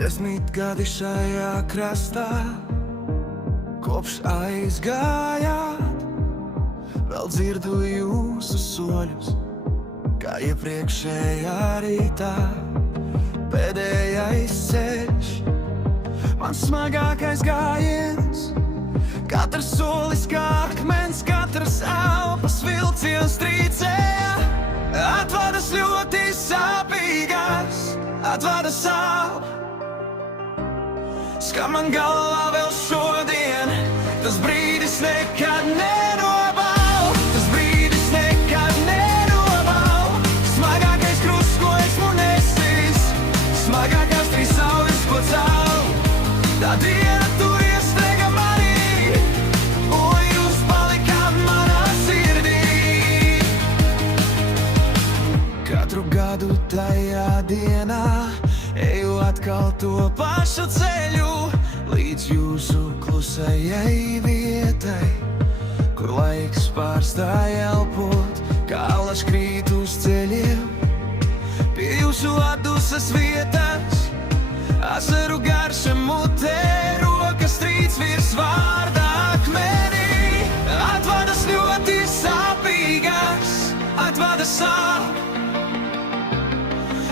10 gadi šajā krastā, kopš aizgājāt, vēl dzirdu jūsu soļus, kā iepriekšējā rītā. Pēdējais ceļš, mans smagākais gājiens, katrs solis kā akmens, katras elpas vilciens trīcēja. Atvadas ļoti sāpīgās, atvadas sāp, skan man galvā vēl šodien. Tas brīdis nekad nenobal, tas brīdis nekad nenobal. Smagākais krusts, ko esmu nesis, smagākās 3 saules, ko cēlu. Tā diena tur iestrēga manī, un jūs palikāt manā sirdī. Katru gadu tajā dienā eju atkal to pašu ceļu, līdz jūsu klusajai vietai, kur laiks pārstāja elpot, kā alaž krīt uz ceļiem. Pie jūsu atdusas vietas, asaru garša mutē, rokas trīc virs vārda akmenī. Atvadas ļoti sāpīgās, atvadas sāp,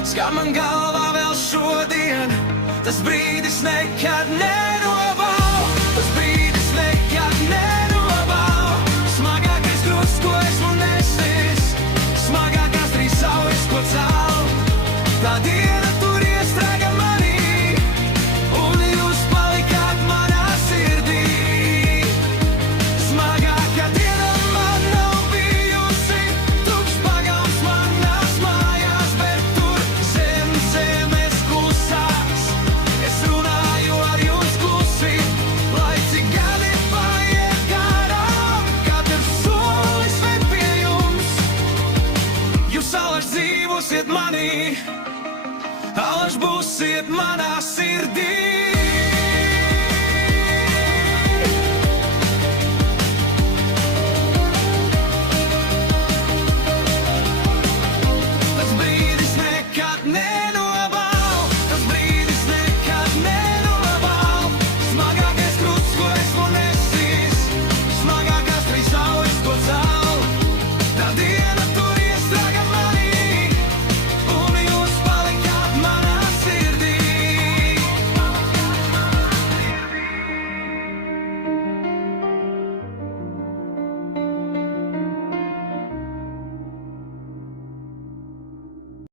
skan man galvā vēl šodien. Tas brīdis nekad nenobal, tas brīdis nekad nenobal. Smagākais krusts, ko esmu nesis, smagākās 3 saules, ko cēlu. Tā diena tur iestrēga manī, un jūs palikāt manā sirdī. Smagākā diena man nav bijusi, tukšs pagalms manās mājās, bet tur zem zemes klusās. Es runāju ar jums klusi, lai cik gadi paiet garām, katrs solis ved pie jums. Jūs alaž dzīvosiet manī, alaž būsiet manā sirdī.